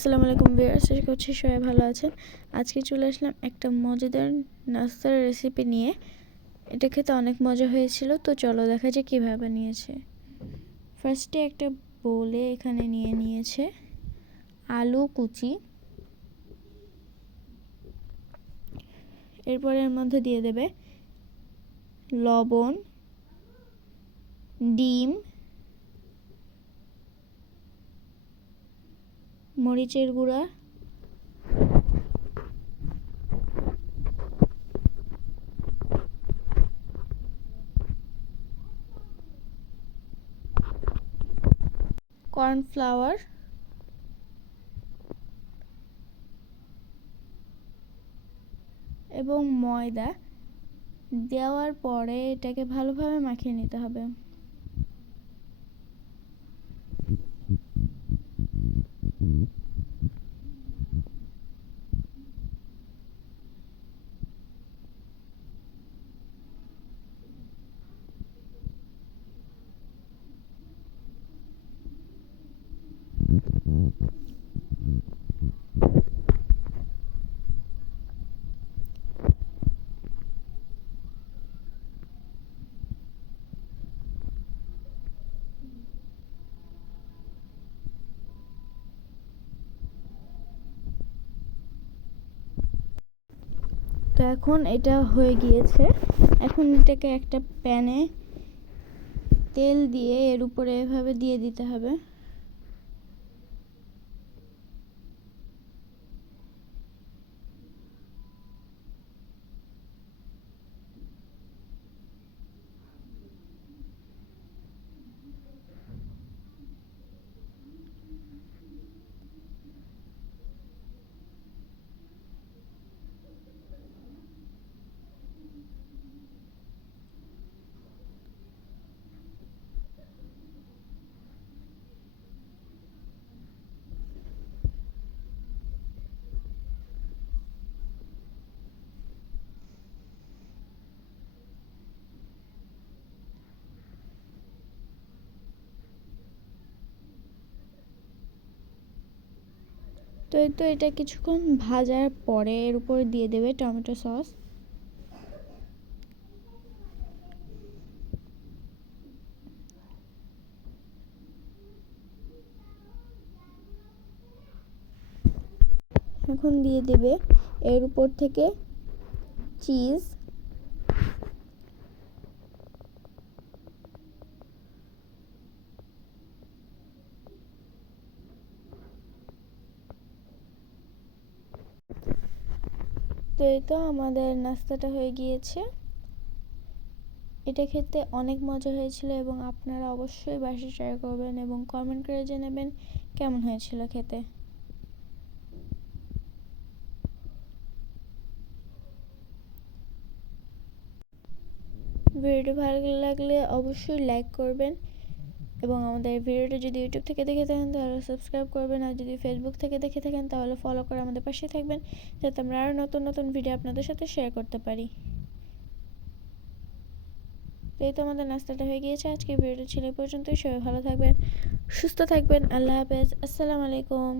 আসসালামু আলাইকুম ভিউয়ার্স, আশা করছি সবাই ভালো আছেন। আজকে চলে আসলাম একটা মজাদার নাস্তার রেসিপি নিয়ে। এটা খেতে অনেক মজা হয়েছিল, তো চলো দেখা যাক কীভাবে বানিয়েছে। ফার্স্টে একটা বোলে এখানে নিয়ে নিয়েছে আলু কুচি, এরপর এর মধ্যে দিয়ে দেবে লবণ, ডিম, মরিচের গুঁড়া, কর্নফ্লাওয়ার এবং ময়দা দেওয়ার পরে এটাকে ভালোভাবে মাখিয়ে নিতে হবে। তো এখন এটা হয়ে গিয়েছে। এখন এটাকে একটা প্যানে তেল দিয়ে এর উপরে এভাবে দিয়ে দিতে হবে। তো এটা কিছুক্ষণ ভাজার পরে এর উপরে দিয়ে দেবে টমেটো সস। এখন দিয়ে দেবে এর উপর থেকে চিজ, তো এই তো আমাদের নাস্তাটা হয়ে গিয়েছে। এটা খেতে অনেক মজা হয়েছিল এবং আপনারা অবশ্যই বাসায় ট্রাই করবেন এবং কমেন্ট করে জানাবেন কেমন হয়েছিল খেতে। ভিডিওটি ভালো লাগলে অবশ্যই লাইক করবেন এবং আমাদের ভিডিওটা যদি ইউটিউব থেকে দেখে থাকেন তাহলে সাবস্ক্রাইব করবেন, আর যদি ফেসবুক থেকে দেখে থাকেন তাহলে ফলো করে আমাদের পাশে থাকবেন, যাতে আমরা আরও নতুন নতুন ভিডিও আপনাদের সাথে শেয়ার করতে পারি। তো এই তো আমাদের নাস্তাটা হয়ে গিয়েছে। আজকে ভিডিওটা ছিল এই পর্যন্তই। সবাই ভালো থাকবেন, সুস্থ থাকবেন। আল্লাহ হাফেজ, আসসালামু আলাইকুম।